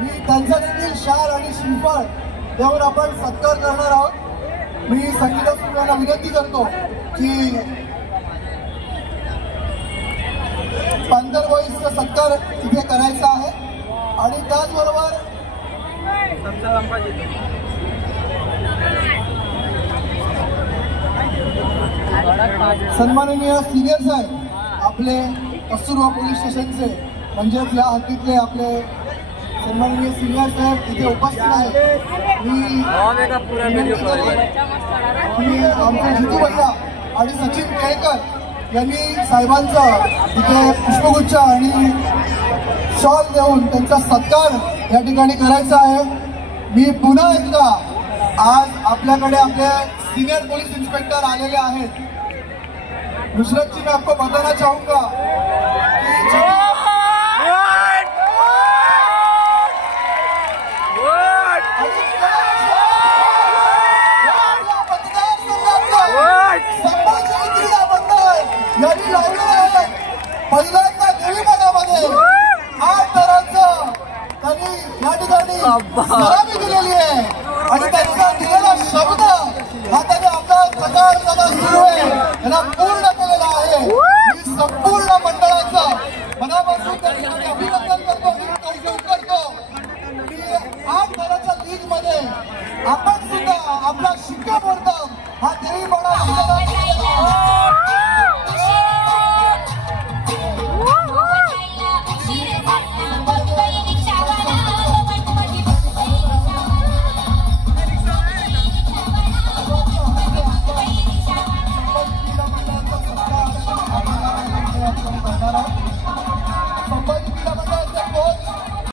मी त्यांचा देखील शाल आणि श्रीफळ देऊन आपण सत्कार करणार आहोत। मी संगीतप्रेमींना विनंती करतो की पांढर बॉईजचा सत्कार इथे करायचा आहे आणि त्याचबरोबर सन्माननीय सिनियर साहेब आपले कस्तुरबा पोलीस स्टेशनचे म्हणजेच या हद्दीतले आपले सन्माननीय सिनियर साहेब इथे उपस्थित आहेत। मी आमचे जितू भैया आणि सचिन केळकर यांनी साहेबांचा इथे पुष्पगुच्छ आणि शॉल देऊन त्यांचा सत्कार या ठिकाणी करायचा आहे। मी पुन्हा एकदा आज आपल्याकडे आपले सीनियर पुलिस इंस्पेक्टर आलेले आहेत। नुसरत जी मैं आपको बताना चाहूंगा कि यांनी लावलं आहे पहिल्यांदा देवीपणामध्ये 8 तरांचं त्यांनी या ठिकाणी सलामी दिलेली आहे आणि त्यांचा दिलेला शब्द हा त्यांनी आपला प्रचार सुरू आहे याला पूर्ण केलेला आहे। मी संपूर्ण मंडळाचा मनापासून